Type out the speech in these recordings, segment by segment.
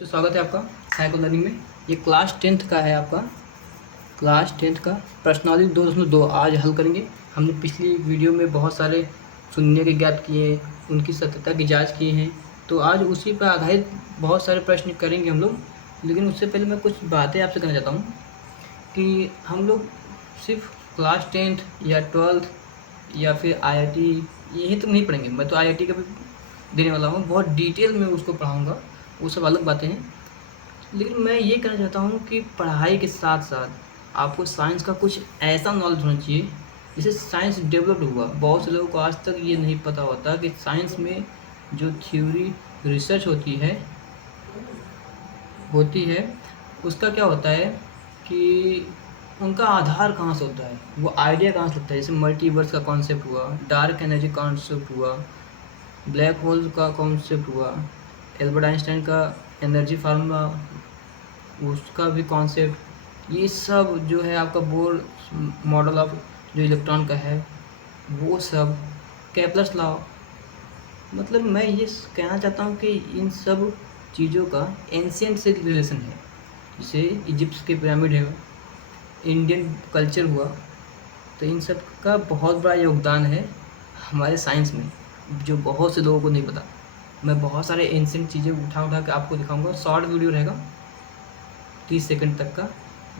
तो स्वागत है आपका साइको लर्निंग में। ये क्लास 10th का है आपका क्लास 10th का प्रश्नावली 2.2 आज हल करेंगे। हमने पिछली वीडियो में बहुत सारे शून्य के ज्ञात किए, उनकी सत्यता की जांच की है, तो आज उसी पर आधारित बहुत सारे प्रश्न करेंगे हम लोग। लेकिन उससे पहले मैं कुछ बातें आपसे कहना चाहता हूँ कि हम लोग सिर्फ क्लास 10th या 12th या फिर IIT यही तो नहीं पढ़ेंगे। मैं तो IIT का भी देने वाला हूँ, बहुत डिटेल में उसको पढ़ाऊँगा, वो सब अलग बातें हैं। लेकिन मैं ये कहना चाहता हूँ कि पढ़ाई के साथ साथ आपको साइंस का कुछ ऐसा नॉलेज होना चाहिए जिससे साइंस डेवलप्ड हुआ। बहुत से लोगों को आज तक ये नहीं पता होता कि साइंस में जो थ्योरी रिसर्च होती है उसका क्या होता है कि उनका आधार कहाँ से होता है, वो आइडिया कहाँ से लगता है। जैसे मल्टीवर्स का कॉन्सेप्ट हुआ, डार्क एनर्जी कॉन्सेप्ट हुआ, ब्लैक होल का कॉन्सेप्ट हुआ, एल्बर्ट आइंस्टाइन का एनर्जी फार्मूला उसका भी कॉन्सेप्ट, ये सब जो है आपका बोर मॉडल ऑफ जो इलेक्ट्रॉन का है वो सब, केप्लर्स लॉ। मतलब मैं ये कहना चाहता हूँ कि इन सब चीज़ों का एंशियंट से रिलेशन है। जैसे इजिप्ट के पिरामिड है, इंडियन कल्चर हुआ, तो इन सब का बहुत बड़ा योगदान है हमारे साइंस में जो बहुत से लोगों को नहीं पता। मैं बहुत सारे एंशियंट चीज़ें उठा के आपको दिखाऊंगा। शॉर्ट वीडियो रहेगा 30 सेकंड तक का,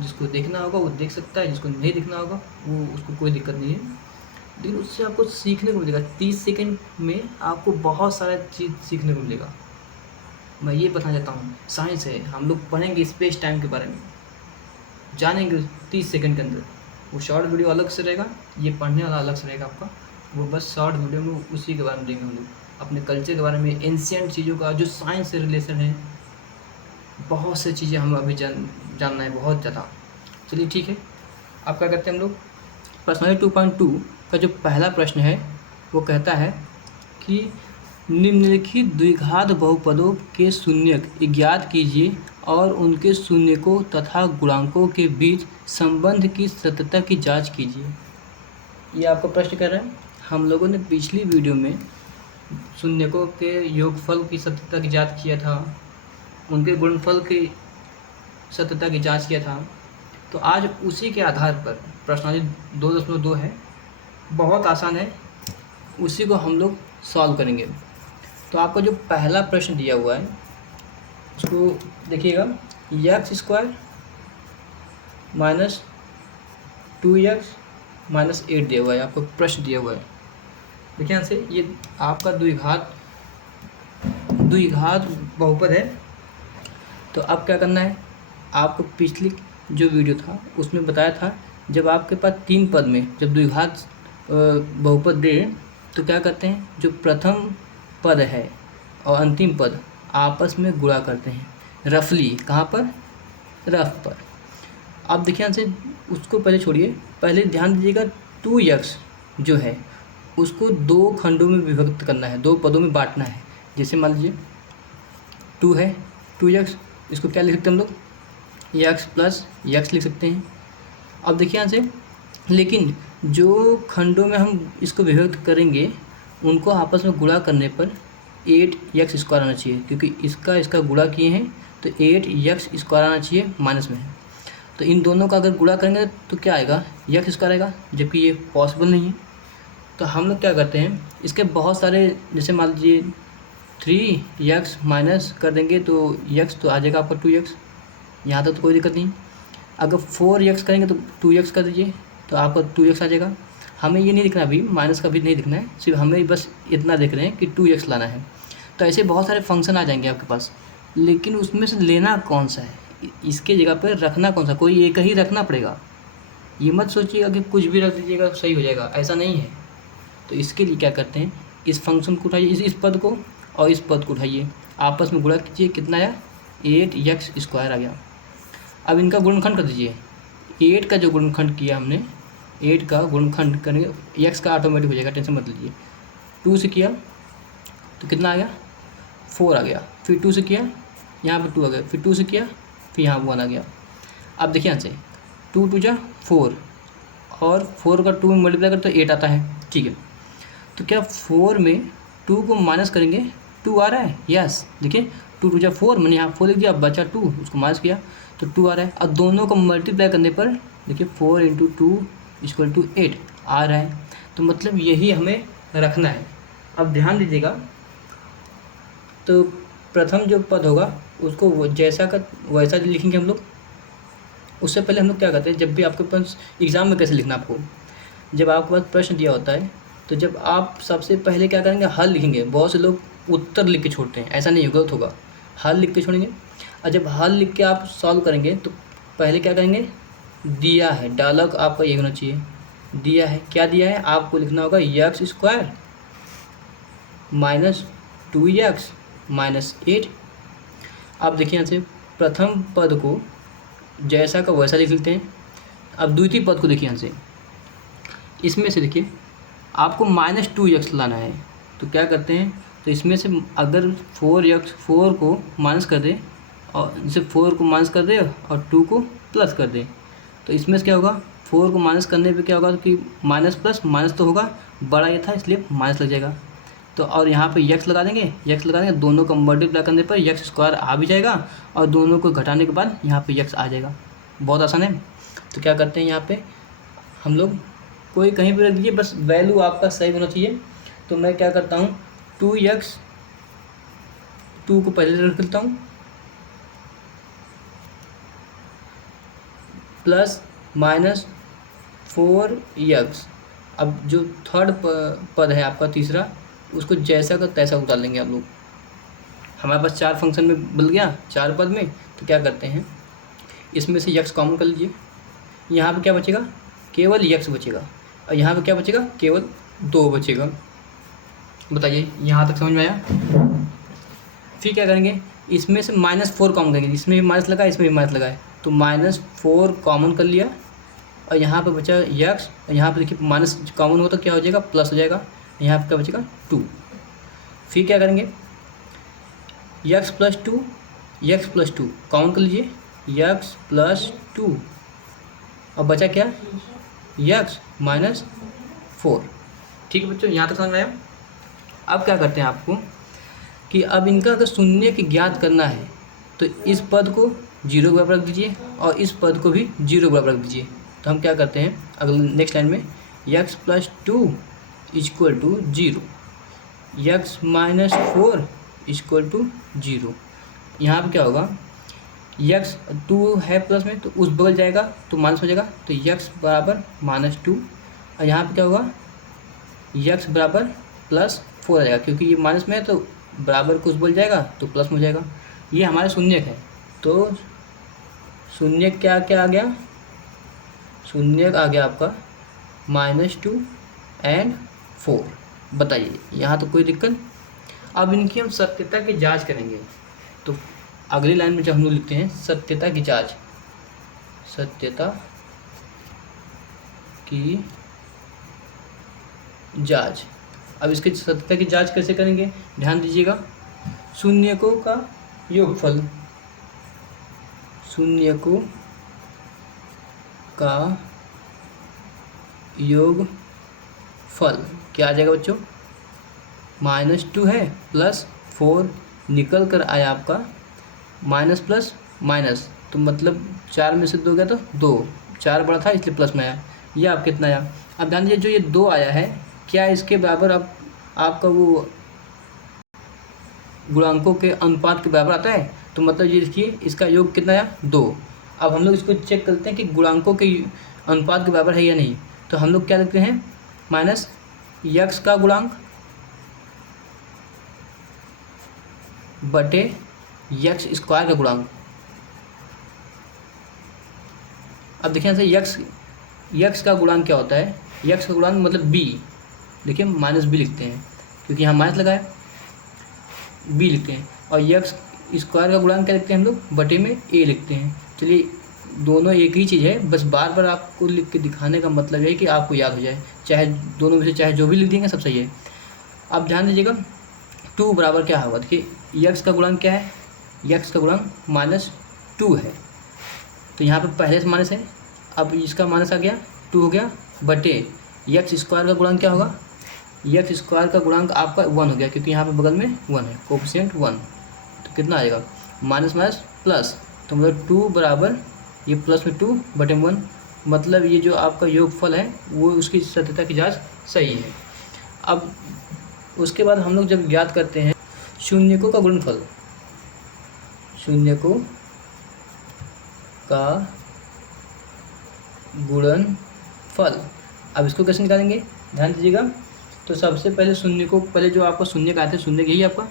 जिसको देखना होगा वो देख सकता है, जिसको नहीं देखना होगा वो उसको कोई दिक्कत नहीं है। लेकिन उससे आपको सीखने को मिलेगा। 30 सेकंड में आपको बहुत सारा चीज़ सीखने को मिलेगा। मैं ये बताना चाहता हूँ, साइंस है, हम लोग पढ़ेंगे स्पेस टाइम के बारे में, जानेंगे 30 सेकंड के अंदर। वो शॉर्ट वीडियो अलग से रहेगा, ये पढ़ने वाला अलग से रहेगा आपका। वो बस शॉर्ट वीडियो में उसी के बारे में देंगे हम लोग, अपने कल्चर के बारे में, एंशियंट चीज़ों का जो साइंस से रिलेशन है। बहुत से चीज़ें हम अभी जानना है, बहुत ज़्यादा। चलिए ठीक है, अब क्या करते हैं हम लोग। प्रश्नावली 2.2 का जो पहला प्रश्न है वो कहता है कि निम्नलिखित द्विघात बहुपदों के शून्यक ज्ञात कीजिए और उनके शून्यकों तथा गुणांकों के बीच संबंध की सत्यता की जांच कीजिए। ये आपको प्रश्न कर रहा है। हम लोगों ने पिछली वीडियो में शून्यकों के योगफल की सत्यता की जांच किया था, उनके गुणनफल की सत्यता की जांच किया था। तो आज उसी के आधार पर प्रश्नावली 2.2 है, बहुत आसान है, उसी को हम लोग सॉल्व करेंगे। तो आपको जो पहला प्रश्न दिया हुआ है उसको देखिएगा। x² माइनस 2x माइनस 8 दिया हुआ है, आपको प्रश्न दिया हुआ है। देखिए यहाँ से ये आपका द्विघात बहुपद है। तो अब क्या करना है, आपको पिछली जो वीडियो था उसमें बताया था, जब आपके पास 3 पद में जब द्विघात बहुपद दे तो क्या करते हैं, जो प्रथम पद है और अंतिम पद आपस में गुणा करते हैं रफली। कहाँ पर? रफ पर। अब देखिए यहाँ से उसको पहले छोड़िए, पहले ध्यान दीजिएगा 2x जो है उसको 2 खंडों में विभक्त करना है, 2 पदों में बांटना है। जैसे मान लीजिए 2 है, 2x, इसको क्या लिख सकते हैं हम लोग, x प्लस x लिख सकते हैं। अब देखिए यहाँ से, लेकिन जो खंडों में हम इसको विभक्त करेंगे उनको आपस में गुणा करने पर 8x² आना चाहिए, क्योंकि इसका गुणा किए हैं तो 8x² आना चाहिए माइनस में। तो इन दोनों का अगर गुणा करेंगे तो क्या आएगा, x² आएगा, जबकि ये पॉसिबल नहीं है। तो हम लोग क्या करते हैं, इसके बहुत सारे, जैसे मान लीजिए 3x माइनस कर देंगे तो x तो आ जाएगा आपका 2x, यहाँ तक तो कोई दिक्कत नहीं। अगर 4x करेंगे तो 2x कर दीजिए तो आपका 2x आ जाएगा। हमें ये नहीं दिखना, अभी माइनस का भी नहीं दिखना है, सिर्फ हमें बस इतना देख रहे हैं कि 2x लाना है। तो ऐसे बहुत सारे फंक्शन आ जाएंगे आपके पास, लेकिन उसमें से लेना कौन सा है, इसके जगह पर रखना कौन सा, कोई एक ही रखना पड़ेगा। ये मत सोचिएगा कि कुछ भी रख दीजिएगा तो सही हो जाएगा, ऐसा नहीं है। तो इसके लिए क्या करते हैं, इस फंक्शन को उठाइए, इस पद को और इस पद को उठाइए, आपस में गुणा कीजिए, कितना आया, 8x² आ गया। अब इनका गुणनखंड कर दीजिए। 8 का जो गुणनखंड किया हमने, 8 का गुणनखंड करेंगे, x का ऑटोमेटिक हो जाएगा, टेंशन मत लीजिए। 2 से किया तो कितना आ गया, 4 आ गया। फिर 2 से किया, यहाँ पर 2 आ गया, फिर 2 से किया, फिर यहाँ 1 आ गया। अब देखिए यहाँ से 2 2 जा 4 और 4 का 2 में मल्टीप्लाई करते तो 8 आता है, ठीक है। तो क्या 4 में 2 को माइनस करेंगे 2 आ रहा है, यस। देखिए 2 2 4, मैंने यहाँ 4 लिख दिया, अब बचा 2, उसको माइनस किया तो 2 आ रहा है। अब दोनों को मल्टीप्लाई करने पर देखिए 4 × 2 = 8 आ रहा है। तो मतलब यही हमें रखना है। अब ध्यान दीजिएगा, तो प्रथम जो पद होगा उसको जैसा का वैसा लिखेंगे हम लोग। उससे पहले हम लोग क्या करते हैं, जब भी आपके पास एग्ज़ाम में कैसे लिखना आपको, जब आपके पास प्रश्न दिया होता है तो जब आप सबसे पहले क्या करेंगे, हल लिखेंगे। बहुत से लोग उत्तर लिख के छोड़ते हैं, ऐसा नहीं है, गलत होगा। हल लिख के छोड़ेंगे, और जब हल लिख के आप सॉल्व करेंगे तो पहले क्या करेंगे, दिया है, डायलॉग आपका ये होना चाहिए, दिया है, क्या दिया है, आपको लिखना होगा x² - 2x - 8। आप देखिए यहाँ से प्रथम पद को जैसा का वैसा लिख लेते हैं। अब द्वितीय पद को देखिए यहाँ से, इसमें से देखिए आपको -2x लाना है, तो क्या करते हैं, तो इसमें से अगर 4 को माइनस कर दे, और जैसे 4 को माइनस कर दे और 2 को प्लस कर दे, तो इसमें से क्या होगा, 4 को माइनस करने पे क्या होगा कि माइनस प्लस माइनस तो होगा, बड़ा ये था इसलिए माइनस लग जाएगा। तो और यहाँ पे x लगा देंगे, दोनों को मल्टीप्लाई करने पर x² आ भी जाएगा, और दोनों को घटाने के बाद यहाँ पे x आ जाएगा। बहुत आसान है। तो क्या करते हैं, यहाँ पे हम लोग कोई कहीं भी रख दीजिए, बस वैल्यू आपका सही होना चाहिए। तो मैं क्या करता हूँ, 2x, 2 को पहले रख लेता हूँ, प्लस -4x। अब जो थर्ड पद है आपका तीसरा, उसको जैसा का तैसा उतार लेंगे आप लोग। हमारे पास 4 फंक्शन में बल गया, 4 पद में, तो क्या करते हैं, इसमें से x कॉमन कर लीजिए। यहाँ पे क्या बचेगा, केवल x बचेगा, और यहाँ पे क्या बचेगा, केवल 2 बचेगा। बताइए यहाँ तक समझ में आया। फिर क्या करेंगे, इसमें से -4 कॉमन करेंगे, इसमें भी माइनस लगा, इसमें भी माइनस लगा है, तो -4 कॉमन कर लिया, और यहाँ पे बचा x, और यहाँ पे देखिए माइनस कॉमन हो तो क्या हो जाएगा, प्लस हो जाएगा, यहाँ पे क्या बचेगा 2। फिर क्या करेंगे, x + 2 कॉमन कर लीजिए, x + 2, अब बचा क्या, x - 4। ठीक है बच्चों, यहाँ तक समझ में आया। अब क्या करते हैं आपको कि अब इनका अगर शून्य की ज्ञात करना है, तो इस पद को 0 के बराबर रख दीजिए, और इस पद को भी 0 के बराबर रख दीजिए। तो हम क्या करते हैं, अगले नेक्स्ट लाइन में x + 2 = 0, x - 4 = 0। यहाँ पे क्या होगा, x 2 है प्लस में, तो उस बगल जाएगा तो माइनस हो जाएगा, तो x बराबर -2, और यहाँ पे क्या होगा, x बराबर +4 आ जाएगा, क्योंकि ये माइनस में है तो बराबर को उस बगल जाएगा तो प्लस में हो जाएगा। ये हमारे शून्यक है। तो शून्यक क्या क्या आ गया, शून्यक आ गया आपका -2 और 4। बताइए यहाँ तो कोई दिक्कत। अब इनकी हम सत्यता की जांच करेंगे। तो अगली लाइन में जब हम लोग लिखते हैं सत्यता की जांच, सत्यता की जांच। अब इसकी सत्यता की जांच कैसे करेंगे, ध्यान दीजिएगा। शून्यकों का योगफल, शून्यकों का योगफल क्या आ जाएगा बच्चों, -2 है +4 निकल कर आया आपका माइनस प्लस माइनस, तो मतलब 4 में से 2 गया तो 2, 4 बड़ा था इसलिए प्लस में आया। ये आप कितना आया, अब ध्यान दीजिए जो ये 2 आया है, क्या इसके बराबर अब आपका वो गुणांकों के अनुपात के बराबर आता है, तो मतलब ये देखिए इसका योग कितना आया 2। अब हम लोग इसको चेक करते हैं कि गुणांकों के अनुपात के बराबर है या नहीं। तो हम लोग क्या लिखते हैं, -x का गुणांक बटे x² का गुणांक। अब देखिए यहाँ से x का गुणांक क्या होता है, x का गुणांक मतलब b, देखिए -b लिखते हैं क्योंकि यहाँ माइनस लगा है, b लिखते हैं, और x² का गुणांक क्या लिखते हैं हम लोग, बटे में a लिखते हैं। चलिए दोनों एक ही चीज़ है, बस बार बार आपको लिख के दिखाने का मतलब है कि आपको याद हो जाए, चाहे दोनों में से चाहे जो भी लिख देंगे सब सही है। अब ध्यान दीजिएगा 2 बराबर क्या होगा, देखिए x का गुणांक क्या है, x का गुणांक -2 है, तो यहाँ पे पहले से माइनस है, अब इसका माइनस आ गया 2 हो गया, बटे x² का गुणांक क्या होगा, x² का गुणांक आपका 1 हो गया, क्योंकि यहाँ पे बगल में 1 है, कोएफिशिएंट 1, तो कितना आएगा, माइनस माइनस प्लस, तो मतलब 2 बराबर ये प्लस में 2 बटे 1, मतलब ये जो आपका योगफल है वो उसकी सत्यता की जांच सही है। अब उसके बाद हम लोग जब ज्ञात करते हैं शून्यकों का गुणनफल, शून्यकों का गुणनफल, अब इसको कैसे निकालेंगे, ध्यान दीजिएगा। तो सबसे पहले शून्य को, पहले जो आपका शून्य का आते हैं, शून्य यही आपका,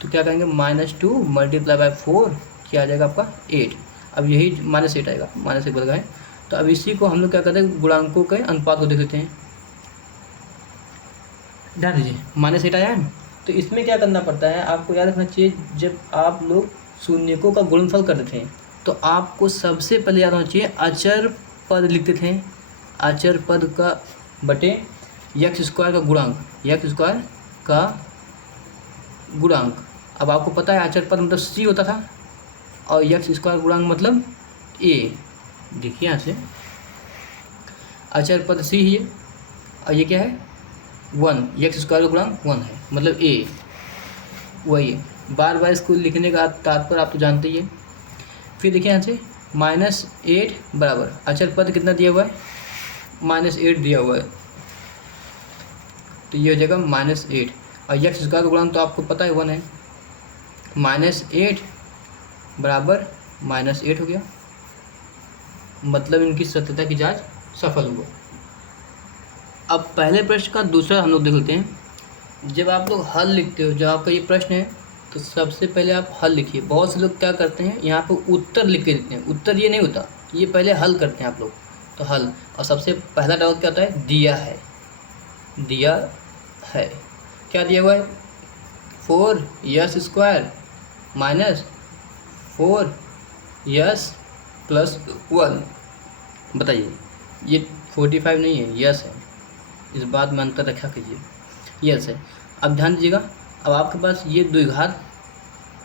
तो क्या करेंगे, -2 मल्टीप्लाई बाय 4 क्या आ जाएगा आपका 8। अब यही -8 आएगा, -1 बदल गए। तो अब इसी को हम लोग क्या करते हैं, गुणांकों के अनुपात को देख लेते हैं। ध्यान दीजिए, -8 आया है, तो इसमें क्या करना पड़ता है, आपको याद रखना चाहिए, जब आप लोग शून्यकों का गुणनफल करते थे तो आपको सबसे पहले याद होना चाहिए अचर पद लिखते थे, अचर पद का बटे x स्क्वायर का गुणांक, x स्क्वायर का गुणांक। अब आपको पता है अचर पद मतलब c होता था और x स्क्वायर गुणांक मतलब a। देखिए यहाँ से अचर पद c ही है और ये क्या है 1, x स्क्वायर का गुणांक 1 है, मतलब a वही है। बार बार इसको लिखने का तात्पर्य आप तो जानते ही है। फिर देखिए यहाँ से -8 बराबर अचर पद कितना दिया हुआ है, -8 दिया हुआ है, तो ये हो जाएगा -8 और x स्क्वायर का गुणांक तो आपको पता है 1 है, -8 बराबर -8 हो गया, मतलब इनकी सत्यता की जांच सफल हुआ। अब पहले प्रश्न का दूसरा हम लोग देख लेते हैं। जब आप लोग हल लिखते हो, जब आपका ये प्रश्न है तो सबसे पहले आप हल लिखिए। बहुत से लोग क्या करते हैं, यहाँ पे उत्तर लिख के देते हैं, उत्तर ये नहीं होता, ये पहले हल करते हैं आप लोग। तो हल, और सबसे पहला डाउट क्या होता है, दिया है, दिया है, क्या दिया हुआ है, 4s square minus 4s plus 1। बताइए, ये 45 नहीं है, यस है, इस बात में अंतर रखा कीजिए, यस है। अब ध्यान दीजिएगा, अब आपके पास ये द्विघात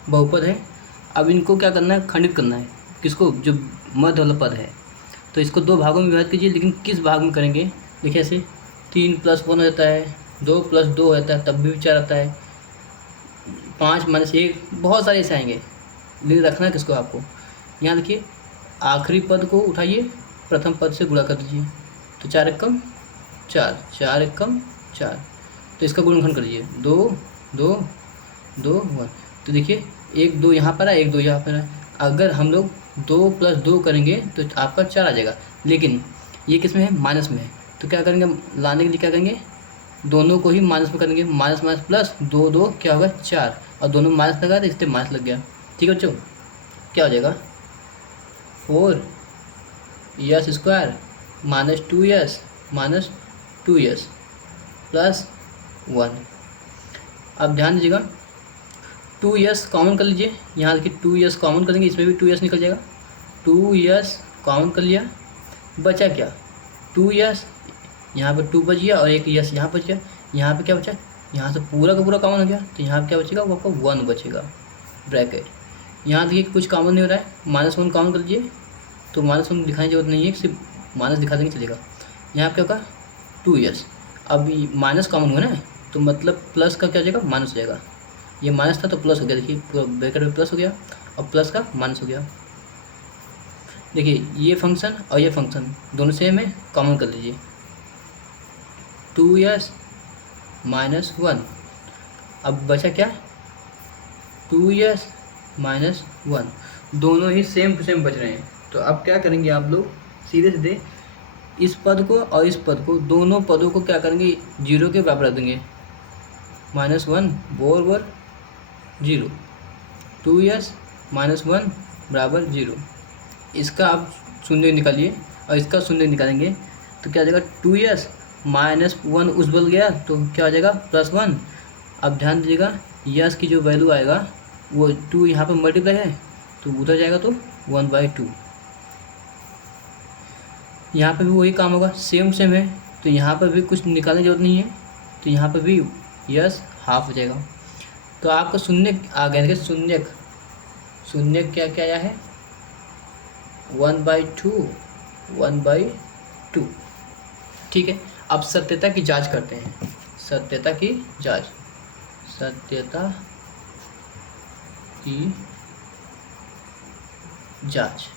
बहुपद है, अब इनको क्या करना है, खंडित करना है, किसको, जो मध्य वाला पद है। तो इसको 2 भागों में विभाजित कीजिए, लेकिन किस भाग में करेंगे, देखिए ऐसे 3 + 1 हो जाता है, 2 + 2 हो जाता है, तब भी विचार आता है, 5 - 1, बहुत सारे ऐसे आएंगे, लेकिन रखना किसको आपको। यहाँ देखिए आखिरी पद को उठाइए, प्रथम पद से गुणा कर दीजिए, तो 4 एकम 4, 4 एकम 4, तो इसका गुणनखंड कर दीजिए, 2 2 2 1। तो देखिए 1 2 यहाँ पर है, 1 2 यहाँ पर है, अगर हम लोग 2 + 2 करेंगे तो आपका 4 आ जाएगा, लेकिन ये किस में है, माइनस में है, तो क्या करेंगे, लाने के लिए क्या करेंगे, दोनों को ही माइनस में करेंगे, माइनस माइनस प्लस, 2 2 क्या होगा 4, और दोनों माइनस लगा तो इससे माइनस लग गया। ठीक है बच्चों, क्या हो जाएगा, 4s square -2s -2s plus 1। अब ध्यान दीजिएगा, 2s कॉमन कर लीजिए, यहाँ देखिए 2s कॉमन करेंगे, इसमें भी 2s निकल जाएगा, 2s कॉमन कर लिया, बचा क्या, 2s, यहाँ पे 2 बच गया और एक यस यहाँ बच गया, यहाँ पे क्या बचा, यहाँ से पूरा का पूरा कॉमन हो गया, तो यहाँ पे क्या बचेगा, वो आपका 1 बचेगा, ब्रैकेट। यहाँ देखिए कुछ कॉमन नहीं हो रहा है, -1 कॉमन कर लीजिए, तो -1 दिखाने की जरूरत नहीं है, सिर्फ माइनस दिखा देंगे चलेगा। यहाँ पे क्या होगा 2s, अब माइनस कॉमन हुआ ना, तो मतलब प्लस का क्या हो जाएगा, माइनस हो जाएगा, ये माइनस था तो प्लस हो गया, देखिए पूरा ब्रैकेट में प्लस हो गया और प्लस का माइनस हो गया। देखिए ये फंक्शन और ये फंक्शन दोनों सेम है, कॉमन कर लीजिए, 2s -1, अब बचा क्या, 2s -1, दोनों ही सेम टू सेम बच रहे हैं। तो अब क्या करेंगे आप लोग, सीधे सीधे इस पद को और इस पद को, दोनों पदों को क्या करेंगे, 0 के बराबर रख देंगे, -1 बराबर 0, 2s -1 बराबर 0। इसका आप शून्य निकालिए और इसका शून्य निकालेंगे तो क्या आ जाएगा, 2s -1 उस बदल गया तो क्या आ जाएगा, +1। अब ध्यान दीजिएगा, यस की जो वैल्यू आएगा वो 2 यहाँ पर मल्टीप्लाई है तो उधर जाएगा तो 1/2। यहाँ पर भी वही काम होगा, सेम सेम है, तो यहाँ पर भी कुछ निकालने की जरूरत नहीं है, तो यहाँ पर भी यस हाफ हो जाएगा। तो आपका शून्य आ गया, देखिए शून्य क्या क्या आया है, 1/2। ठीक है, अब सत्यता की जांच करते हैं, सत्यता की जांच, की जांच।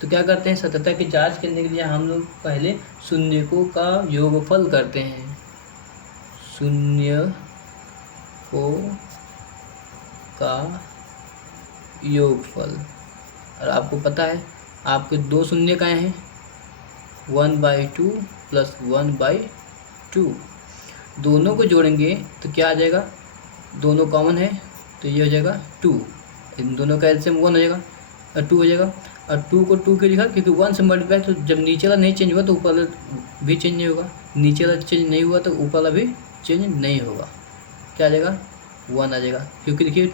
तो क्या करते हैं, सत्यता की जांच करने के लिए हम लोग पहले शून्यकों का योगफल करते हैं। शून्यकों का योगफल, और आपको पता है आपके दो शून्य का हैं, 1/2 प्लस 1/2। दोनों को जोड़ेंगे तो क्या आ जाएगा, दोनों कॉमन है तो ये हो जाएगा 2, इन दोनों का एलसीएम 1 हो जाएगा और 2 हो जाएगा। और 2 को 2 के लिखा क्योंकि 1 से मल्टीप्लाई, तो जब नीचे वाला नहीं चेंज हुआ तो ऊपर वाला भी चेंज नहीं होगा, नीचे वाला चेंज नहीं हुआ तो ऊपर वाला भी चेंज नहीं होगा। क्या आ जाएगा, 1 आ जाएगा, क्योंकि देखिए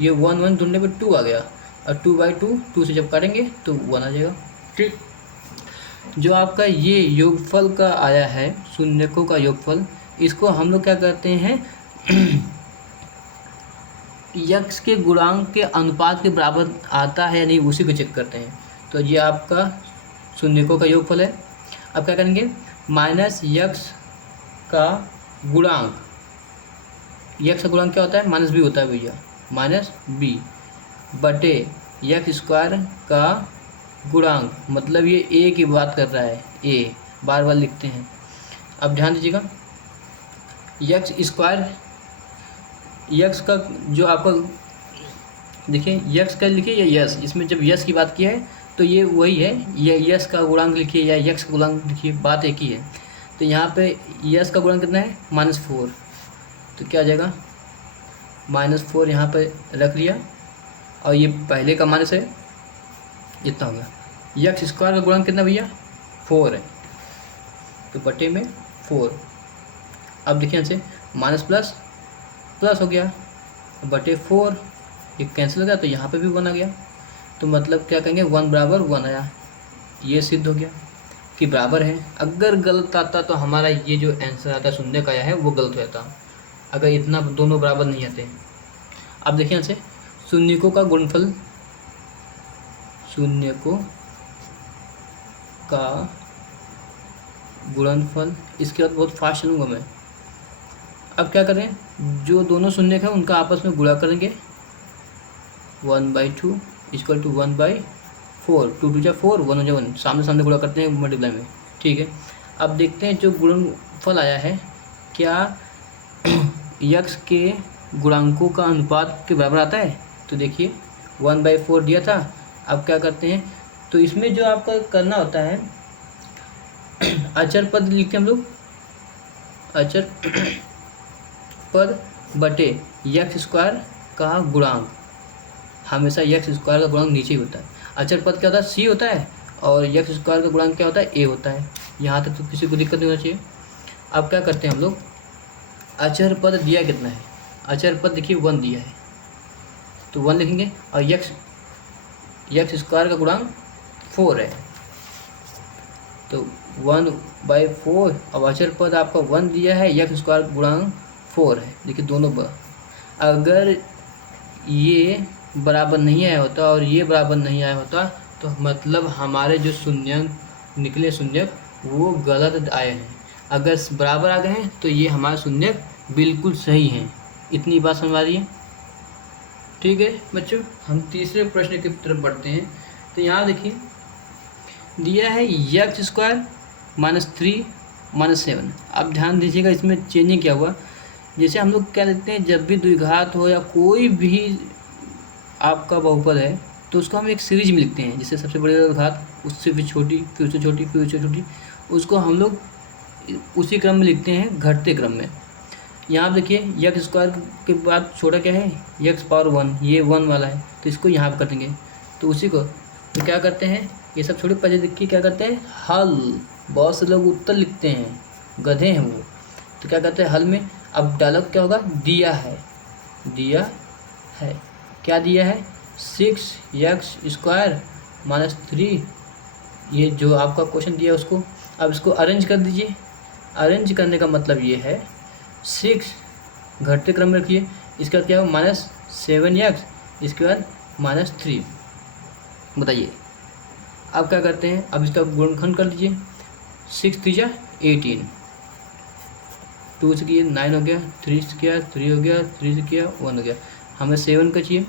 ये 1 1 ढूंढने पर 2 आ गया, और 2/2 2 से जब काटेंगे तो 1 आ जाएगा। ठीक, जो आपका ये योगफल का आया है, शून्यकों का योगफल, इसको हम लोग क्या करते हैं यक्स के गुणांक के अनुपात के बराबर आता है या नहीं, उसी को चेक करते हैं। तो ये आपका शून्यकों का योगफल है। अब क्या करेंगे, माइनस यक्स का गुणांक, यक्स का गुणांक क्या होता है, -b होता है भैया, -b बटे यक्स स्क्वायर का गुणांक, मतलब ये ए की बात कर रहा है, ए बार बार लिखते हैं। अब ध्यान दीजिएगा, यक्स स्क्वायर, यक्स का जो आपका देखिए यक्स का लिखिए या यस, इसमें जब यस की बात की है तो ये वही है, ये यस का गुणांक लिखिए या यक्स का गुणांक लिखिए, बात एक ही है। तो यहाँ पे यस का गुणांक कितना है, -4, तो क्या आ जाएगा, -4 यहाँ पे रख लिया, और ये पहले का माइनस है, इतना हो गया। यक्स स्क्वायर का गुणांक कितना भैया, 4 है, तो बटे में 4। अब देखिए यहाँ से माइनस प्लस प्लस हो गया, बटे 4, ये कैंसिल हो गया, तो यहाँ पे भी 1 आ गया। तो मतलब क्या कहेंगे, 1 बराबर 1 आया, ये सिद्ध हो गया कि बराबर है। अगर गलत आता तो हमारा ये जो आंसर आता शून्य का आया है वो गलत हो जाता, अगर इतना दोनों बराबर नहीं आते। अब देखिए यहाँ से शून्यकों का गुणनफल, शून्यकों का गुणनफल, इसके बाद बहुत फास्ट चलूँगा मैं। अब क्या करें, जो दोनों शून्य हैं उनका आपस में गुणा करेंगे, 1/2 इक्वल टू 1/4, 2 2 जा 4, 1 हो जा 1, सामने सामने गुणा करते हैं मल्टीप्लाई में। ठीक है, अब देखते हैं जो गुणनफल आया है क्या यक्स के गुणांकों का अनुपात के बराबर आता है। तो देखिए 1/4 दिया था। अब क्या करते हैं, तो इसमें जो आपका करना होता है अचर पद लिखते हैं हम लोग, अचर पद बटे यक्स स्क्वायर का गुणांक, हमेशा यक्स स्क्वायर का गुणांक नीचे ही होता है। अचर पद क्या होता है, सी होता है, और यक्स स्क्वायर का गुणांक क्या होता है, ए होता है। यहाँ तक तो किसी को दिक्कत नहीं होना चाहिए। अब क्या करते हैं हम लोग, अचर पद दिया कितना है, अचर पद देखिए 1 दिया है, तो 1 लिखेंगे, और यक्स स्क्वायर का गुणांक 4 है, तो 1/4, अब अचर पद आपका 1 दिया है, यक्स स्क्वायर गुणांक 4 है। देखिए दोनों अगर ये बराबर नहीं आया होता और ये बराबर नहीं आया होता तो मतलब हमारे जो शून्यक निकले, शून्यक वो गलत आए हैं। अगर बराबर आ गए हैं तो ये हमारे शून्यक बिल्कुल सही हैं। इतनी बात समझ आ रही है। ठीक है बच्चों, हम तीसरे प्रश्न की तरफ बढ़ते हैं। तो यहाँ देखिए दिया है यक्स स्क्वायर -3 -7। अब ध्यान दीजिएगा इसमें चेंजिंग क्या हुआ। जैसे हम लोग क्या लिखते हैं, जब भी द्विघात हो या कोई भी आपका बहुपद है तो उसको हम एक सीरीज में लिखते हैं। जैसे सबसे बड़ी घात, उससे भी छोटी, फिर उससे छोटी, फिर उससे छोटी, उसको हम लोग उसी क्रम में लिखते हैं, घटते क्रम में। यहाँ पर देखिए यक्स स्क्वायर के बाद छोटा क्या है, यक्स पावर 1, ये 1 वाला है, तो इसको यहाँ पर कर देंगे। तो उसी को तो क्या करते हैं, ये सब छोटे पहले लिख के क्या करते हैं, हल। बहुत से लोग उत्तर लिखते हैं, गधे हैं वो। तो क्या करते हैं हल में, अब डायलॉग क्या होगा, दिया है, दिया है, क्या दिया है, 6x स्क्वायर -3, ये जो आपका क्वेश्चन दिया है उसको। अब इसको अरेंज कर दीजिए। अरेंज करने का मतलब ये है 6 घटते क्रम में रखिए, इसके बाद क्या होगा -7x, इसके बाद -3। बताइए अब क्या करते हैं, अब इसका गुणनखंड कर लीजिए। 6 3 जा 18, 2 से किया 9 हो गया, 3 से किया 3 हो गया, 3 से किया 1 हो गया, हमें 7 का चाहिए।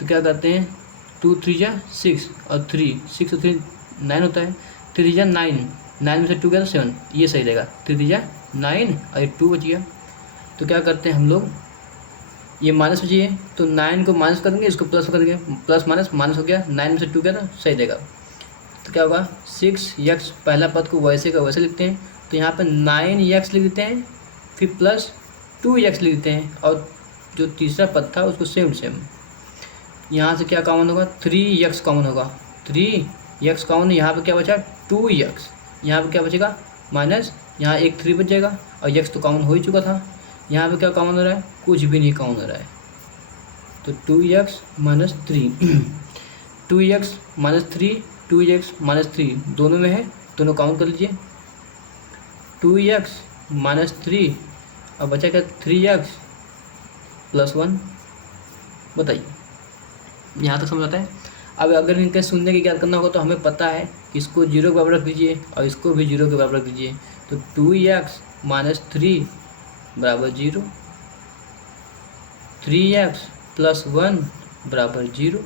तो क्या करते हैं, 2 3 जा 6 और 3 6 और 3 9 होता है, 3 जा 9, 9 में से 2 गया तो 7, ये सही रहेगा। 3 जा 9 और ये 2 बच गया। तो क्या करते हैं हम लोग, ये माइनस बची है तो 9 को माइनस कर देंगे, इसको प्लस कर देंगे, प्लस माइनस माइनस हो गया, 9 में से 2 गया तो सही रहेगा। तो क्या होगा 6x, पहला पद को वैसे का वैसे लिखते हैं, तो यहाँ पर 9x लिख देते हैं, फिर प्लस 2x लिख देते हैं, और जो तीसरा पद था उसको सेम सेम। यहाँ से क्या कॉमन होगा, 3x कॉमन होगा, 3x कॉमन, यहाँ पर क्या बचा 2x, यहाँ पर क्या बचेगा माइनस, यहाँ एक 3 बच जाएगा, और x तो कॉमन हो ही चुका था। यहाँ पे क्या कॉमन हो रहा है, कुछ भी नहीं कॉमन हो रहा है, तो 2x minus 3 2x minus 3 2x minus 3 दोनों में है, दोनों काउंट कर लीजिए। 2x माइनस 3 और बचा क्या 3x प्लस 1। बताइए, यहाँ तक समझ आता है। अब अगर इनके शून्य की ज्ञात करना होगा तो हमें पता है कि इसको 0 के बराबर रख दीजिए और इसको भी 0 के बराबर रख दीजिए, तो 2x माइनस 3 बराबर 0, 3x प्लस 1 बराबर 0।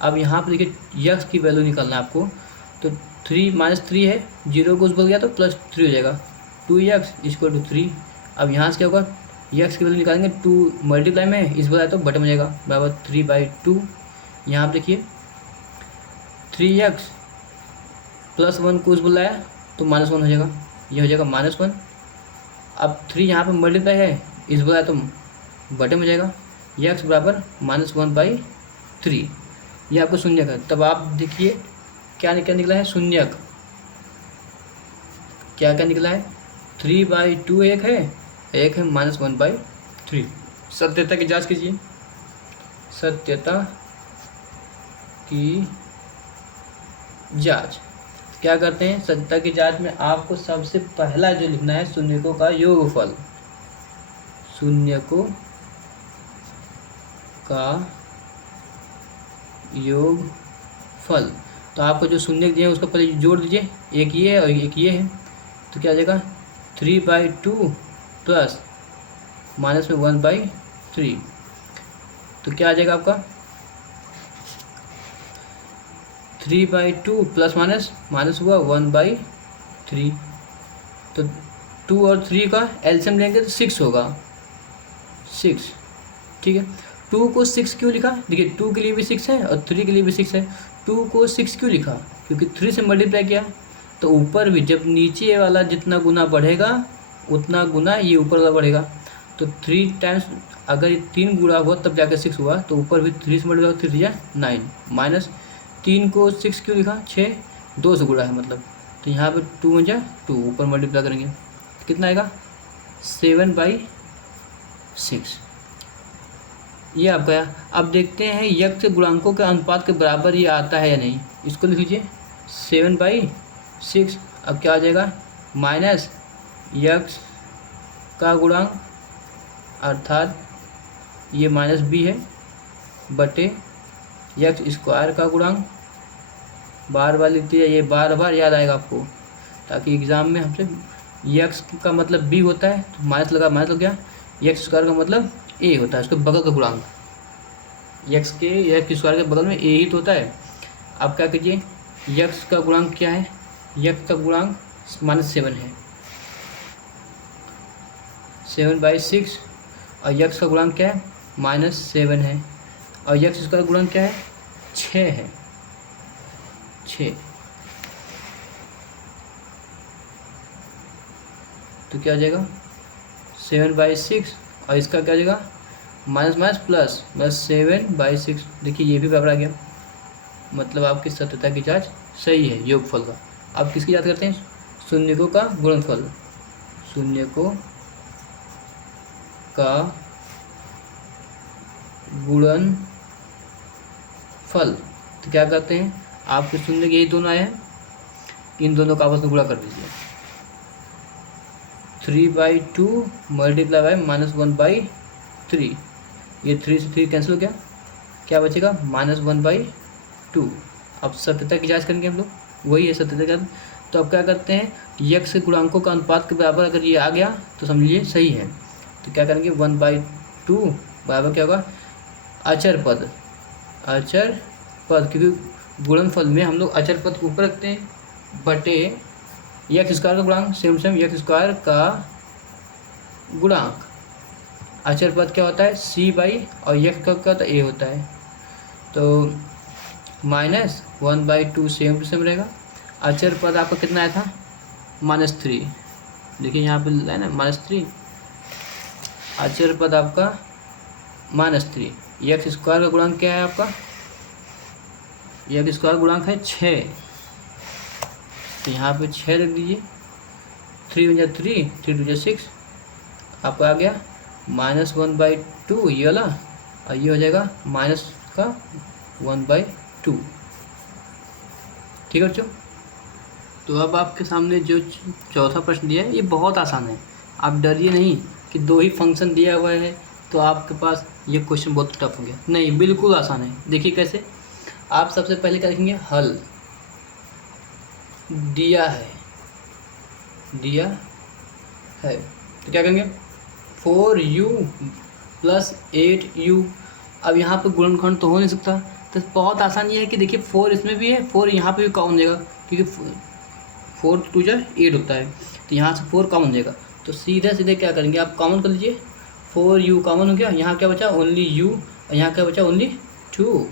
अब यहाँ पर देखिए x की वैल्यू निकालना है आपको, तो 3 माइनस 3 है, 0 को उस बोल गया तो प्लस 3 हो जाएगा, 2x इक्वल टू 3। अब यहाँ से क्या होगा, x की वैल्यू निकालेंगे, 2 मल्टीप्लाई में इस बोला तो बटे में जाएगा, बराबर 3/2। यहाँ पर देखिए 3x प्लस 1 को उस बुलाया तो -1 हो जाएगा, ये हो जाएगा -1। अब 3 यहाँ पर मल्टीप्लाई है, इस बोला तो बटे में जाएगा, x बराबर -1/3। ये आपको शून्यक है। तब आप देखिए क्या क्या निकला है, शून्यक क्या क्या निकला है, 3/2 एक है -1/3। सत्यता की जांच कीजिए, सत्यता की जांच क्या करते हैं, सत्यता की जांच में आपको सबसे पहला जो लिखना है शून्यकों का योगफल, शून्यकों का योगफल। तो आपको जो शून्य दिए हैं उसको पहले जोड़ दीजिए, एक ये है और एक ये है, तो क्या आ जाएगा 3/2 प्लस माइनस में 1/3, तो क्या आ जाएगा आपका 3/2 प्लस माइनस हुआ 1/3, तो 2 और 3 का एलसीएम लेंगे तो 6 होगा, 6। ठीक है, 2 को 6 क्यों लिखा, देखिए 2 के लिए भी 6 है और 3 के लिए भी 6 है। 2 को 6 क्यों लिखा, क्योंकि 3 से मल्टीप्लाई किया, तो ऊपर भी जब नीचे वाला जितना गुना बढ़ेगा उतना गुना ये ऊपर वाला बढ़ेगा, तो 3 टाइम्स अगर ये 3 गुणा हुआ तब जाकर 6 हुआ, तो ऊपर भी 3 से मल्टीप्लाई 3 या 9 माइनस 3 को 6 क्यों लिखा, 6 2 से गुणा है मतलब, तो यहाँ पे 2 में जा 2 ऊपर मल्टीप्लाई करेंगे तो कितना आएगा 7/6। ये आपका। अब देखते हैं यक्ष गुणांकों के अनुपात के बराबर ये आता है या नहीं, इसको लिख लीजिए 7/6। अब क्या आ जाएगा, माइनस यक्ष का गुणांक अर्थात ये -b है बटे यक्ष स्क्वायर का गुणांक, बार बार लिखते हैं, ये बार बार याद आएगा आपको, ताकि एग्जाम में हमसे यक्ष का मतलब b होता है तो माइनस लगा, माइनस लग गया, यक्ष स्क्वायर का मतलब a होता है, उसके बगल का गुणांक, यक्ष स्क्वायर के बगल में a ही तो होता है। अब क्या कीजिए, यक्ष का गुणांक क्या है, यक्ष का गुणांक -7 है, 7/6, और यक्ष का गुणांक क्या है -7 है, और यक्ष स्क्वायर गुणांक क्या है 6 है, 6। तो क्या आ जाएगा 7/6, और इसका क्या आ जाएगा माइनस माइनस प्लस 7/6। देखिए ये भी बराबर आ गया, मतलब आपकी सत्यता की जांच सही है योगफल का। अब किसकी याद करते हैं, शून्यकों का गुणनफल, शून्यकों का गुणनफल। तो क्या करते हैं, आपके शून्य यही दोनों आए हैं, इन दोनों का आपस में गुणा कर दीजिए, 3/2 मल्टीप्लाई बाय -1/3, ये 3 से 3 कैंसिल हो गया, क्या बचेगा -1/2। अब सत्यता की जांच करेंगे हम लोग, वही है सत्यता का। तो अब क्या करते हैं, यक्ष गुणांकों का अनुपात के बराबर अगर ये आ गया तो समझ लीजिए सही है। तो क्या करेंगे 1/2 बराबर क्या होगा, अचर पद, अचर पद, क्योंकि गुणनफल में हम लोग अचर पद को ऊपर रखते हैं, बटे एक्स स्क्वायर का गुणांक सेम एक्स स्क्वायर का गुणांक। अचर पद क्या होता है सी बाई, और एक्स का क्या होता है ए होता है, तो -1/2 सेम टू सेम रहेगा। अचर पद आपका कितना आया था -3, देखिए यहाँ पे है ना -3, अचर पद आपका -3। एक्स स्क्वायर का गुणांक क्या है आपका, एक्स स्क्वायर गुणांक है 6, तो यहाँ पे 6 रख दीजिए, 3 × 3, 3 × 6, आपका आ गया -1/2 ये वाला, और ये हो जाएगा माइनस का 1/2। ठीक है बच्चों, तो अब आपके सामने जो चौथा प्रश्न दिया है ये बहुत आसान है, आप डरिए नहीं कि 2 ही फंक्शन दिया हुआ है तो आपके पास ये क्वेश्चन बहुत टफ हो गया, नहीं बिल्कुल आसान है। देखिए कैसे, आप सबसे पहले क्या लिखेंगे, हल दिया है तो क्या करेंगे 4u + 8u। अब यहाँ पे गुणनखंड तो हो नहीं सकता, तो बहुत आसान ये है कि देखिए 4 इसमें भी है, 4 यहाँ पे भी कॉमन जाएगा, क्योंकि 4 × 2 = 8 होता है, तो यहाँ से 4 कॉमन जाएगा, तो सीधे सीधे क्या करेंगे आप कॉमन कर लीजिए, 4u कॉमन हो गया, यहाँ क्या बचा ओनली u, और यहाँ क्या बचा ओनली 2।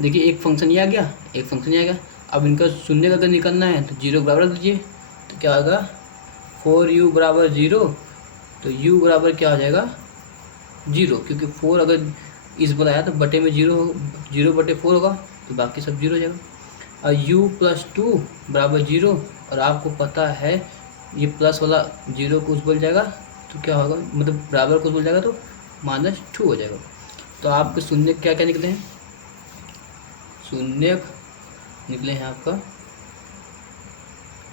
देखिए एक फंक्शन ये आ गया, एक फंक्शन ये आ गया। अब इनका शून्य का अगर निकलना है तो 0 बराबर रख दीजिए, तो क्या होगा 4u = 0, तो u बराबर क्या हो जाएगा 0, क्योंकि 4 अगर इस बार आया तो बटे में 0/4 होगा, तो बाकी सब 0 हो जाएगा। और u + 2 = 0, और आपको पता है ये प्लस वाला 0 को उस बोल जाएगा तो क्या होगा, मतलब बराबर को उस बोल जाएगा तो -2 हो जाएगा। तो आपके शून्य क्या क्या निकले हैं, शून्य निकले हैं आपका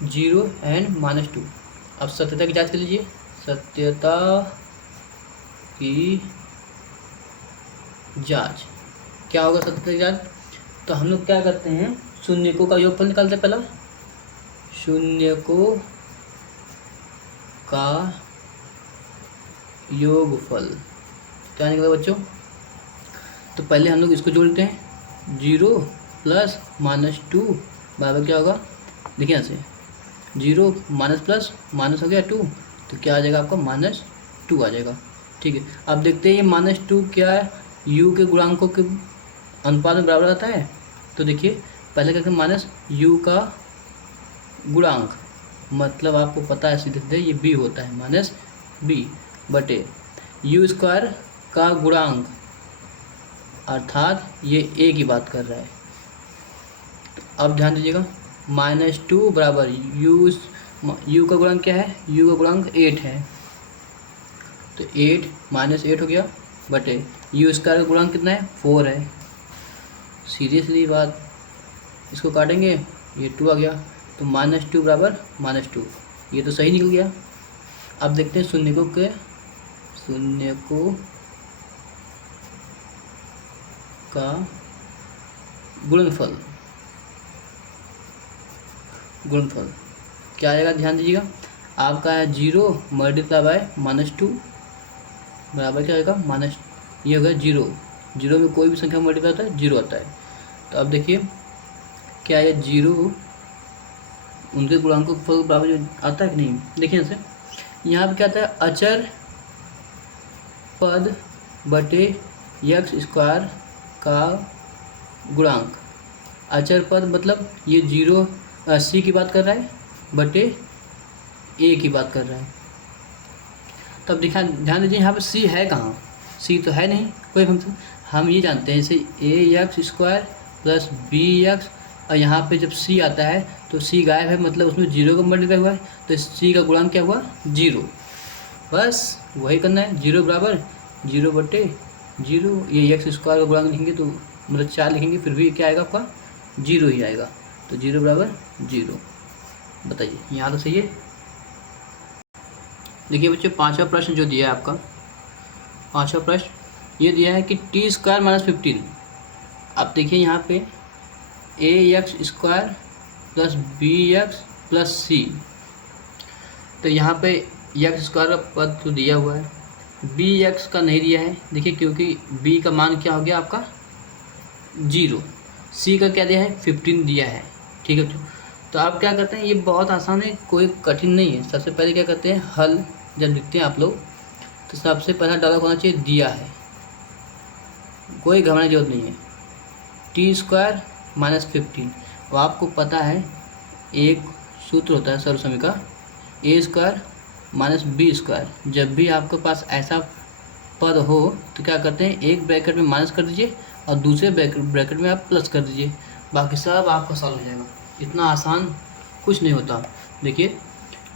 0 और -2। अब सत्यता की जांच कर लीजिए, सत्यता की जांच क्या होगा, सत्यता की जांच, तो हम लोग क्या करते हैं शून्य का योगफल निकालते हैं, पहला शून्य का योगफल क्या निकला बच्चों, तो पहले हम लोग इसको जोड़ते हैं, 0 + -2 बराबर क्या होगा, देखिए यहाँ से 0 माइनस प्लस माइनस हो गया 2, तो क्या आ जाएगा आपका -2 आ जाएगा। ठीक है, अब देखते हैं ये -2 क्या है, u के गुणांकों के अनुपात में बराबर आता है, तो देखिए पहले क्या माइनस u का गुणांक, मतलब आपको पता है सीधे सीधे ये b होता है -b बटे u² का गुणांक, अर्थात ये a की बात कर रहा है। तो अब ध्यान दीजिएगा -2 बराबर u का गुणांक क्या है, u का गुणांक 8 है, तो 8 -8 हो गया बटे u² का गुणांक कितना है 4 है। सीधी बात, इसको काटेंगे ये 2 आ गया, तो -2 बराबर -2, ये तो सही निकल गया। अब देखते हैं शून्य को का गुणनफल क्या आएगा, ध्यान दीजिएगा, आपका है 0 × -2 बराबर क्या आएगा ये होगा 0 में कोई भी संख्या मल्टीप्लाई होता है 0 आता है। तो अब देखिए क्या ये 0 उनके गुणांकों के फल बराबर जो आता है कि नहीं, देखिए ऐसे यहाँ पे क्या आता है, अचर पद बटे x² का गुणांक। अचर पद मतलब ये 0 c की बात कर रहा है बटे a की बात कर रहा है। तब ध्यान दीजिए यहाँ पे c है कहाँ, c तो है नहीं कोई फंक्शन, हम ये जानते हैं जैसे ax² + bx, और यहाँ पे जब c आता है तो c गायब है, मतलब उसमें 0 का मल्टीप्लाई हुआ है, तो c का गुणांक क्या हुआ 0, बस वही करना है, 0 बराबर 0/0, ये x² का गुणांक लिखेंगे तो मतलब 4 लिखेंगे फिर भी क्या आएगा आपका 0 ही आएगा, तो 0 बराबर 0। बताइए यहाँ तो सही है। देखिए बच्चों पांचवा प्रश्न जो दिया है आपका, पांचवा प्रश्न ये दिया है कि t² - 15। अब देखिए यहाँ पे ax² + bx + c, तो यहाँ पे x² का पद तो दिया हुआ है, bx का नहीं दिया है, देखिए क्योंकि b का मान क्या हो गया आपका 0, सी का क्या दिया है 15 दिया है। ठीक है बच्चों, तो आप क्या करते हैं, ये बहुत आसान है, कोई कठिन नहीं है। सबसे पहले क्या करते हैं, हल जब लिखते हैं आप लोग तो सबसे पहला डायलॉग होना चाहिए दिया है, कोई घबराने की जरूरत नहीं है। t² - 15, वो आपको पता है एक सूत्र होता है सर्वसमी का, a² - b²। जब भी आपके पास ऐसा पद हो तो क्या करते हैं, एक ब्रैकेट में माइनस कर दीजिए और दूसरे ब्रैकेट में आप प्लस कर दीजिए, बाकी सब आपका सॉल्व हो जाएगा। इतना आसान कुछ नहीं होता। देखिए,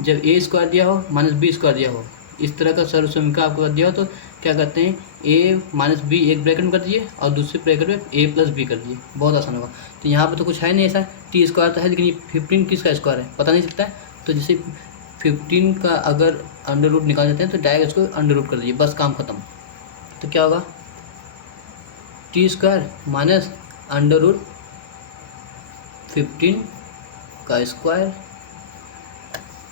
जब a² दिया हो -b² दिया हो, इस तरह का सर्वसमीका आपको दिया हो तो क्या करते हैं, a - b एक ब्रैकेट में कर दीजिए और दूसरे ब्रैकेट में a + b कर दीजिए, बहुत आसान होगा। तो यहाँ पे तो कुछ है नहीं ऐसा, t² तो है लेकिन ये 15 किसका स्क्वायर है पता नहीं चलता है, तो जैसे 15 का अगर अंडर रूट निकाल जाते हैं तो डायरेक्ट इसको अंडर रूट कर दीजिए, बस काम खत्म। तो क्या होगा, t² - √15 का स्क्वायर।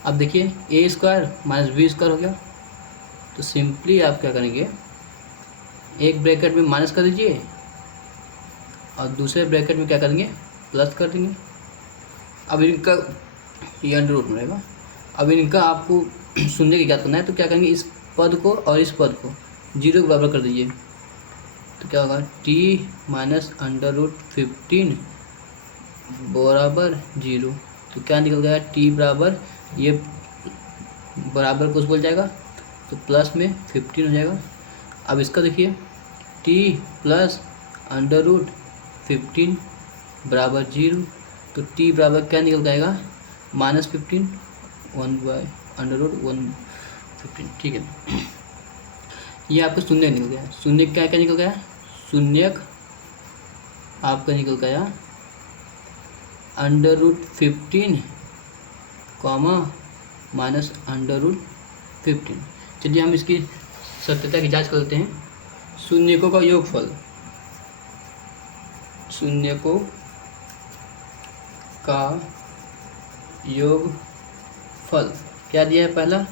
अब देखिए a² - b² हो गया, तो सिंपली आप क्या करेंगे, एक ब्रैकेट में माइनस कर दीजिए और दूसरे ब्रैकेट में क्या करेंगे, प्लस कर देंगे। अब इनका ये अंडर रूट में रहेगा। अब इनका आपको शून्य की ज्ञात करना है, तो क्या करेंगे, इस पद को और इस पद को 0 के बराबर कर दीजिए, तो क्या होगा, t - √15 बराबर 0। तो क्या निकल गया, t बराबर, ये बराबर कुछ बोल जाएगा तो प्लस में 15 हो जाएगा। अब इसका देखिए, t + √15 बराबर 0, तो t बराबर क्या निकल जाएगा, -15 1/√115। ठीक है, ये आपका शून्य निकल गया। शून्य क्या क्या निकल गया, शून्य आपका निकल गया √15 -√15। चलिए हम इसकी सत्यता की जांच कर लेते हैं। शून्यकों का योगफल, शून्यकों का योगफल क्या दिया है, पहला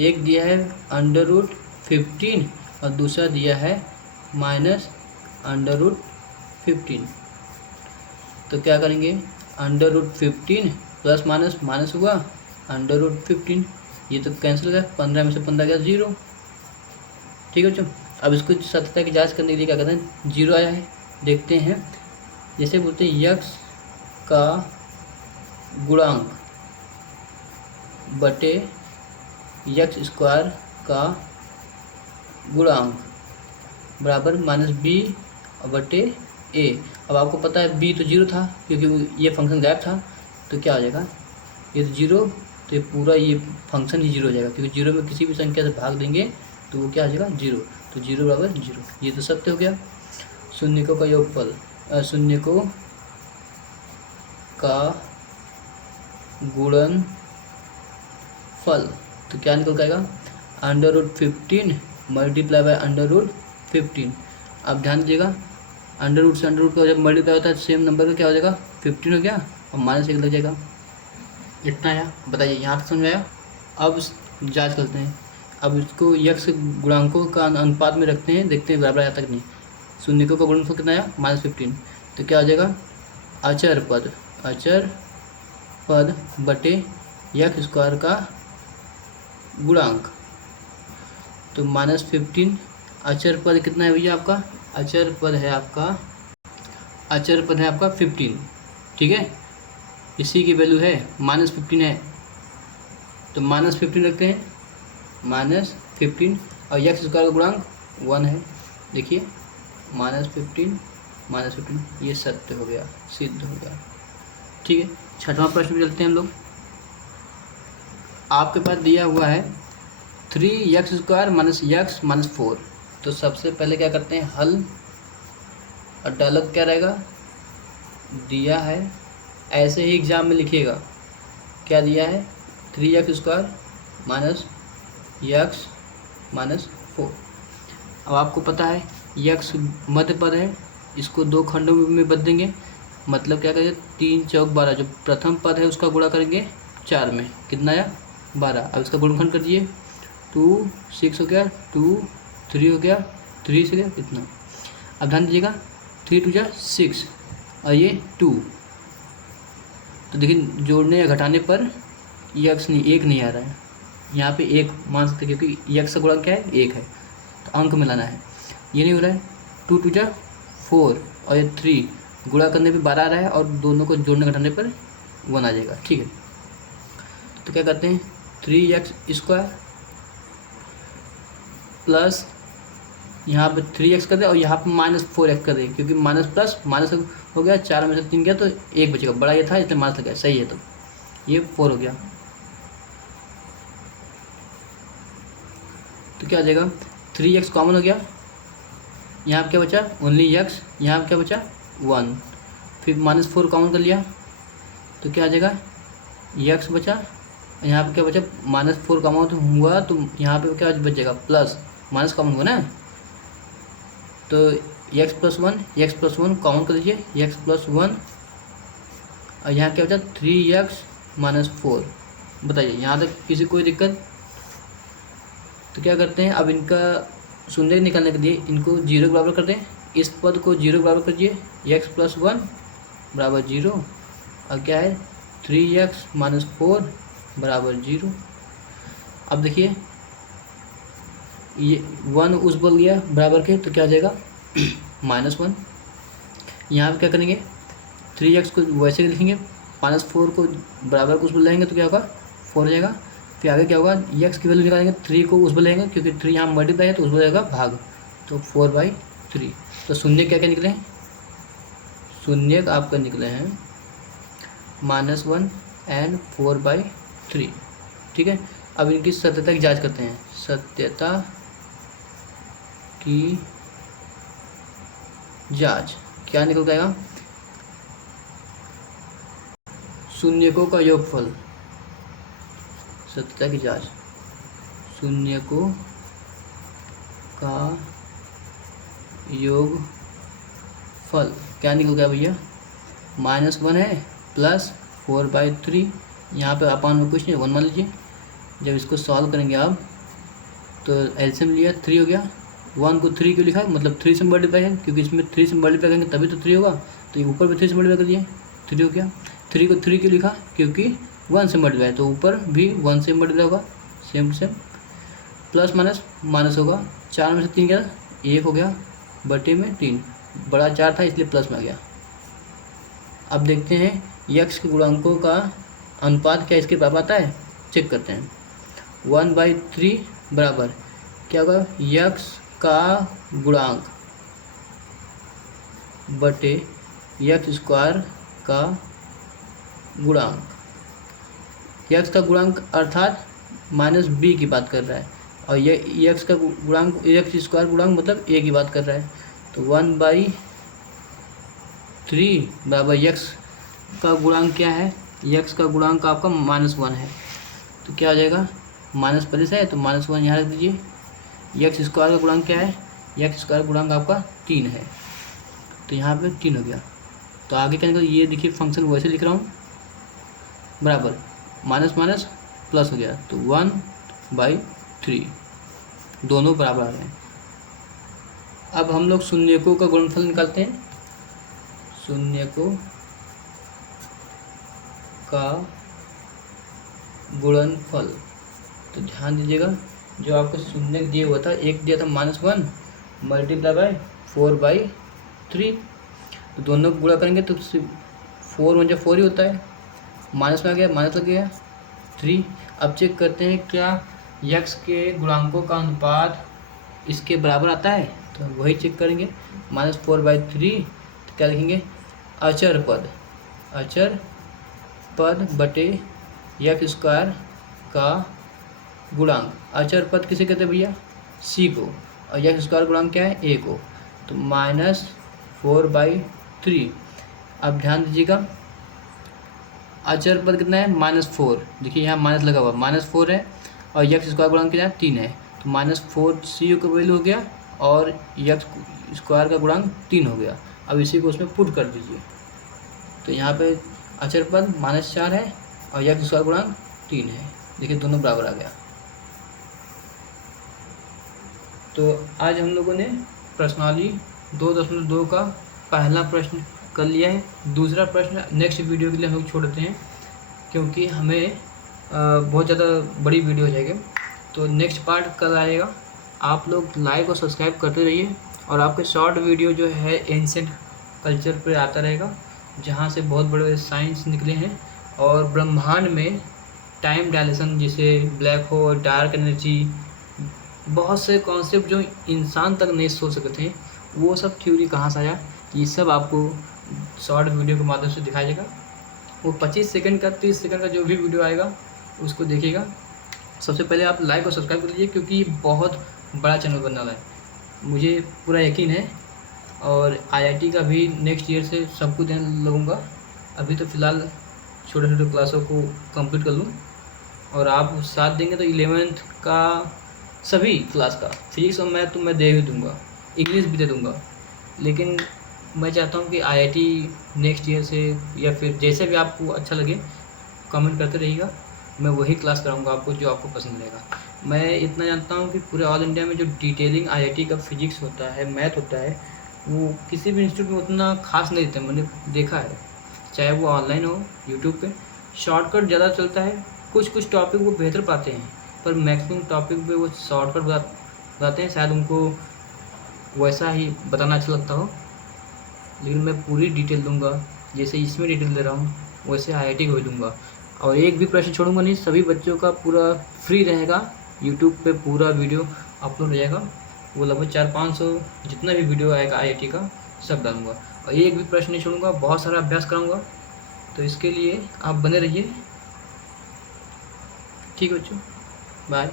एक दिया है √15 और दूसरा दिया है -√15। तो क्या करेंगे, √15 प्लस माइनस माइनस हुआ, √15 ये तो कैंसिल हो गया, 15 में से 15 गया 0। ठीक है बच्चों, अब इसको सत्यता की जांच करने के लिए क्या करते हैं, 0 आया है, देखते हैं। जैसे बोलते हैं यक्स का गुणांक बटे x² का गुणांक बराबर -b बटे a। अब आपको पता है b तो 0 था क्योंकि ये फंक्शन गायब था, तो क्या हो जाएगा, ये तो 0, तो ये पूरा ये फंक्शन ही 0 हो जाएगा, क्योंकि 0 में किसी भी संख्या से भाग देंगे तो वो क्या हो जाएगा, 0। तो 0 बराबर 0, ये तो सत्य हो गया। शून्यकों का योगफल, शून्यकों का गुणनफल, तो क्या निकल जाएगा, √15 मल्टीप्लाई बाय √15। अब ध्यान दीजिएगा, अंडर रूट से अंडर रूट का जब मल्टीप्लाई होता है सेम नंबर का क्या हो जाएगा, 15 हो गया और -1 लग जाएगा। इतना आया, बताइए यहाँ तक समझ में आया। अब जांच करते हैं, अब इसको यक्स गुणांकों का अनुपात में रखते हैं, देखते हैं बराबर आया तक नहीं। शून्यकों का गुणनफल कितना आया, -15, तो क्या आ जाएगा, अचर पद बटे x² का गुणांक, तो -15 अचर पद कितना है भैया आपका, अचर पद है आपका 15। ठीक है, इसी की वैल्यू है -15 है, तो -15 रखते हैं, -15 और x² का गुणांक 1 है। देखिए -15 ये सत्य हो गया, सिद्ध हो गया। ठीक है, छठवां प्रश्न में चलते हैं हम लोग। आपके पास दिया हुआ है 3x² - x - 4। तो सबसे पहले क्या करते हैं, हल, और डायलॉग क्या रहेगा, दिया है, ऐसे ही एग्जाम में लिखिएगा, क्या दिया है, 3x² - x - 4। अब आपको पता है x मध्य पद है, इसको 2 खंडों में बदल देंगे, मतलब क्या करेंगे, 3 चौक 12, जो प्रथम पद है उसका गुणा करेंगे 4 में, कितना आया, 12। अब इसका गुणनखंड कर दिए, 2 6 हो गया, 2 3 हो गया, 3 से गया कितना। अब ध्यान दीजिएगा, 3 टू जा 6 और ये 2। तो देखिए जोड़ने या घटाने पर यक्स नहीं, एक नहीं आ रहा है, यहाँ पे एक मान सकते हैं क्योंकि यक्स का गुणा क्या है, एक है, तो अंक मिलाना है, ये नहीं हो रहा है। 2 टू जा 4 और ये 3, गुणा करने पे 12 आ रहा है और दोनों को जोड़ने घटाने पर 1 आ जाएगा, ठीक है। तो क्या करते हैं, 3x² प्लस यहाँ पे 3x कर दे और यहाँ पे -4x कर दे, क्योंकि माइनस प्लस माइनस हो गया, 4 में से 3 गया तो 1 बचेगा, बड़ा ये था इसलिए माइनस लग गया, सही है। तो ये 4 हो गया, तो क्या आ जाएगा, 3x कॉमन हो गया, यहाँ पे क्या बचा, ओनली x, यहाँ पे क्या बचा 1, फिर -4 कॉमन कर लिया तो क्या आ जाएगा, x बचा, यहाँ पे क्या बचा, -4 कॉमन हुआ तो यहाँ पे क्या बच जाएगा, प्लस माइनस कॉमन हुआ ना, तो x प्लस वन कॉमन कर लीजिए, x प्लस 1 और यहाँ क्या बचा 3x - 4। बताइए यहाँ तक किसी कोई दिक्कत। तो क्या करते हैं, अब इनका शून्य निकालने के लिए इनको 0 के बराबर कर दें, इस पद को 0 के बराबर करिए, x प्लस 1 बराबर 0 और क्या है 3x - 4 बराबर 0। अब देखिए ये 1 उस बल गया बराबर के, तो क्या आ जाएगा -1। यहाँ पे क्या करेंगे, 3x को वैसे लिखेंगे, -4 को बराबर को उस बल लेंगे तो क्या होगा 4 हो जाएगा। फिर आगे क्या होगा, x की वैल्यू निकालेंगे, 3 को उस बल लेंगे क्योंकि 3 यहाँ मल्टीप्लाई है तो उस बल जाएगा भाग, तो 4/3। तो शून्य क्या क्या निकले हैं, शून्य आपका निकले हैं -1 एंड 4/3, ठीक है। अब इनकी सत्यता की जांच करते हैं, सत्यता की जांच क्या निकल जाएगा, शून्यकों का योगफल, सत्यता की जांच, शून्यकों का योगफल क्या निकल गया भैया, -1 है प्लस 4/3, यहाँ पे अपान में कुछ नहीं 1 मान लीजिए। जब इसको सॉल्व करेंगे आप तो एलसीएम लिया 3 हो गया, 1 को 3 क्यों लिखा, मतलब 3 से मल्टीप्लाई है क्योंकि इसमें 3 से मल्टीप्लाई करेंगे तभी तो 3 होगा, तो ये ऊपर भी 3 से मल्टीप्लाई कर दिए 3 हो गया। 3 को 3 क्यों लिखा, क्योंकि 1 से मल्टीप्लाई है तो ऊपर भी 1 से मल्टीप्लाई होगा, same to same, plus minus minus होगा, 4 में से 3 गया 1 हो गया, बटे में 3, बड़ा 4 था इसलिए प्लस में आ गया। अब देखते हैं यक्स के गुणांकों का अनुपात क्या इसके बराबर आता है, चेक करते हैं। 1/3 बराबर क्या होगा, यक्स का गुणांक बटे यक्स स्क्वायर का गुणांक, यक्स का गुणांक अर्थात -b की बात कर रहा है और ये यक्स का गुणांक, यक्स स्क्वायर गुणांक मतलब a की बात कर रहा है, तो 1/3 बराबर यक्स का गुणांक क्या है, यक्स का गुणांक आपका -1 है, तो क्या आ जाएगा, माइनस प्लस है तो -1 यहाँ रख दीजिए। यक्स स्क्वायर का गुणांक क्या है, यक्स स्क्वायर गुणांक आपका 3 है, तो यहाँ पे 3 हो गया। तो आगे क्या निकल, ये देखिए फंक्शन वैसे लिख रहा हूँ, बराबर माइनस माइनस प्लस हो गया, तो 1/3 दोनों बराबर आ गए। अब हम लोग शून्यकों का गुणनफल निकालते हैं, शून्यकों का गुणनफल, तो ध्यान दीजिएगा जो आपको शून्य दिया हुआ था, एक दिया था -1 मल्टीप्लाई बाय 4/3, तो दोनों को गुणा करेंगे तो 4 1 4 ही होता है, माइनस में आ गया, माइनस लग गया 3। अब चेक करते हैं क्या यक्स के गुणांकों का अनुपात इसके बराबर आता है, तो वही चेक करेंगे। -4/3 तो क्या लिखेंगे, अचर पद बटे यक्स स्क्वायर का गुणांक, अचर पद किसे कहते हैं भैया, सी को, और यक्स स्क्वायर गुणांक क्या है, ए को, तो -4/3। अब ध्यान दीजिएगा अचर पद कितना है, -4, देखिए यहाँ माइनस लगा हुआ, -4 है और यक्स स्क्वायर गुणांक कितना है 3 है, तो -4 सी का वैल्यू हो गया और यक्स स्क्वायर का गुणांक 3 हो गया। अब इसी को उसमें पुट कर दीजिए, तो यहाँ पे अचर पद -4 है और यक्स स्क्वायर गुणांक 3 है, देखिए दोनों बराबर आ गया। तो आज हम लोगों ने प्रश्नावली 2.2 का पहला प्रश्न कर लिया है, दूसरा प्रश्न नेक्स्ट वीडियो के लिए हम लोग छोड़ देते हैं, क्योंकि हमें बहुत ज़्यादा बड़ी वीडियो हो जाएगी। तो नेक्स्ट पार्ट कल आएगा। आप लोग लाइक और सब्सक्राइब करते रहिए, और आपके शॉर्ट वीडियो जो है एंशिएंट कल्चर पर आता रहेगा, जहाँ से बहुत बड़े साइंस निकले हैं, और ब्रह्मांड में टाइम डायलेशन जैसे ब्लैक होल, डार्क एनर्जी, बहुत से कॉन्सेप्ट जो इंसान तक नहीं सोच सके थे, वो सब थ्योरी कहाँ से आया, ये सब आपको शॉर्ट वीडियो के माध्यम से दिखाया जाएगा। वो 25 सेकंड का, 30 सेकंड का जो भी वीडियो आएगा उसको देखिएगा। सबसे पहले आप लाइक और सब्सक्राइब कर लीजिए, क्योंकि ये बहुत बड़ा चैनल बनने वाला है, मुझे पूरा यकीन है। और आईआईटी का भी नेक्स्ट ईयर से सबको देने लगूँगा। अभी तो फ़िलहाल छोटे छोटे क्लासों को कंप्लीट कर लूँ, और आप साथ देंगे तो 11th का सभी क्लास का फिजिक्स और मैथ तो मैं दे ही दूँगा, इंग्लिश भी दे दूँगा। लेकिन मैं चाहता हूँ कि आईआईटी नेक्स्ट ईयर से, या फिर जैसे भी आपको अच्छा लगे कमेंट करते रहिएगा, मैं वही क्लास कराऊँगा आपको जो आपको पसंद रहेगा। मैं इतना जानता हूँ कि पूरे ऑल इंडिया में जो डिटेलिंग आईआईटी का फिजिक्स होता है, मैथ होता है, वो किसी भी इंस्टीट्यूट में उतना खास नहीं देते, मैंने देखा है। चाहे वो ऑनलाइन हो, यूट्यूब पे शॉर्टकट ज़्यादा चलता है, कुछ कुछ टॉपिक वो बेहतर पाते हैं, पर मैक्सिमम टॉपिक पे वो शॉर्टकट बताते हैं, शायद उनको वैसा ही बताना अच्छा लगता हो। लेकिन मैं पूरी डिटेल दूंगा, जैसे इसमें डिटेल दे रहा हूँ वैसे आईआईटी को भी दूंगा, और एक भी प्रश्न छोड़ूंगा नहीं। सभी बच्चों का पूरा फ्री रहेगा, यूट्यूब पे पूरा वीडियो अपलोड हो जाएगा। वो लगभग 400-500 जितना भी वीडियो आएगा आईआईटी का सब डालूंगा, और एक भी प्रश्न नहीं छोड़ूंगा, बहुत सारा अभ्यास कराऊंगा। तो इसके लिए आप बने रहिए। ठीक है बच्चों, बाय।